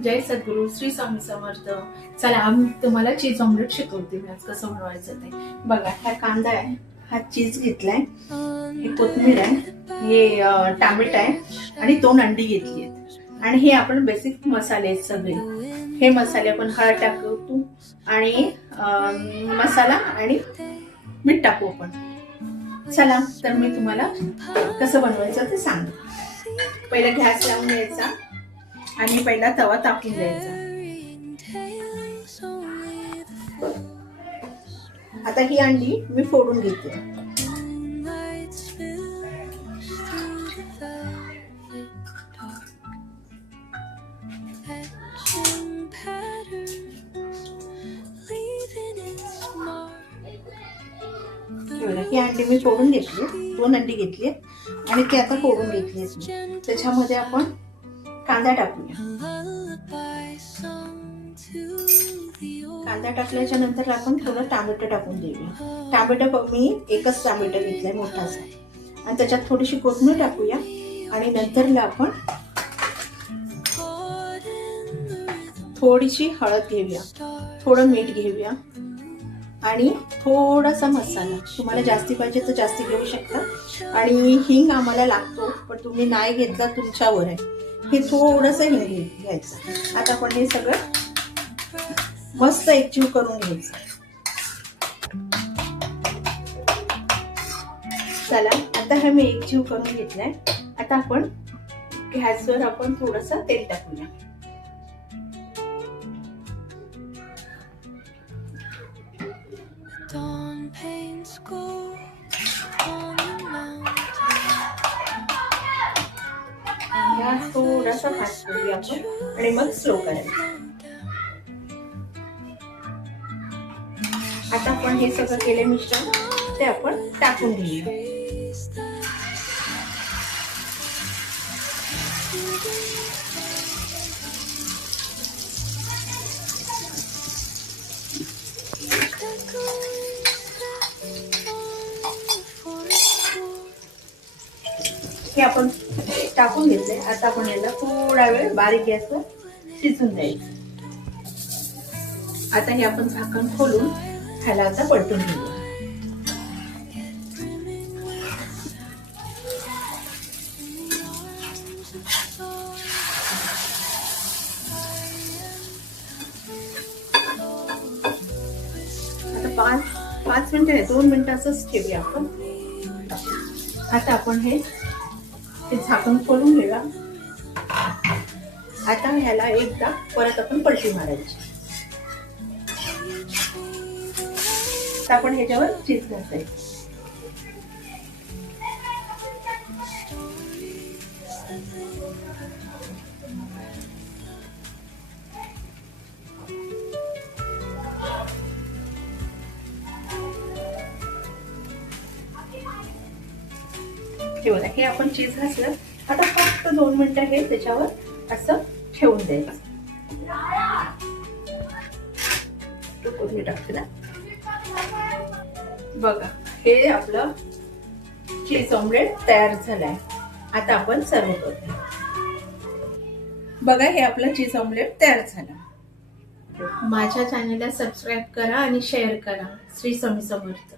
जय सद्गुरू श्री स्वामी समर्थ। चला आम्ही तुम्हाला चीज ऑमलेट शिकवते मी आज कसं बनवायचं ते बघा। हा कांदा आहे, हा चीज घेतलाय, हे कोथिंबीर आहे, हे टॅमॅटो आहे आणि 2 अंडी घेतली आहेत आणि हे आपण बेसिक मसाले आहेत सगळे। हे मसाले आपण हळद टाकू आणि मसाला आणि मीठ टाकू आपण। चला तर मी तुम्हाला कसं बनवायचं ते सांगते। पहिला गॅस लावून घ्यायचा आणि पहिला तवा तापून द्यायचा। आता ही अंडी मी फोडून घेते। ही अंडी मी फोडून घेतली, 2 अंडी घेतली आणि ती आता फोडून घेतली। त्याच्यामध्ये आपण कांदा टाकूया। कांदा टाकल्याच्या नंतर आपण थोडं टॅमॅटो टाकून देऊया। टॅमॅटो मी एकच टॅमॅटो घेतलाय मोठासा आणि त्याच्यात थोडीशी कोथिंबीर टाकूया आणि नंतरला आपण थोडीशी हळद घेऊया, थोडं मीठ घेऊया आणि थोडासा मसाला। तुम्हाला जास्ती पाहिजे तर जास्ती घेऊ शकता आणि हिंग आम्हाला लागतो पण तुम्ही नाही घेतला तुमच्यावर आहे। हे थोडंसं हिंग घ्यायचं। आता आपण हे सगळं मस्त एकजीव करून घ्यायचं। चला आता हे मी एकजीव करून घेतलाय। आता आपण गॅसवर आपण थोडंसं तेल टाकूया। गॅस थोडासा फास्ट करूया आपण आणि मग स्लो करायचं। आता आपण हे सगळं केले मिश्रण ते आपण टाकून घेऊया। हे आपण टाकून घेतले। आता आपण याला थोडा वेळ बारीक गॅसवर शिजून द्यायचं। आता हे आपण झाकण खोलून ह्याला आता पलटून घेऊया। आता 5 मिनिटं नाही 2 मिनिटं असंच ठेवूया आपण। आता आपण हे झाकण खोलून घेऊया। आता ह्याला एकदा परत आपण पलटी मारायची। आपण ह्याच्यावर चीज घालायचं। ठेवलं हे आपण चीज घातलं। आता फक्त 2 मिनिटं हे त्याच्यावर असं ठेवून द्यायचं। कोथिंबीर टाकते बघा। हे आपलं चीज ऑमलेट तयार झालंय। आता आपण सर्व करू। बघा हे आपलं चीज ऑमलेट तयार झालं। माझ्या चॅनलला सबस्क्राईब करा आणि शेअर करा। श्री स्वामी समर्थ।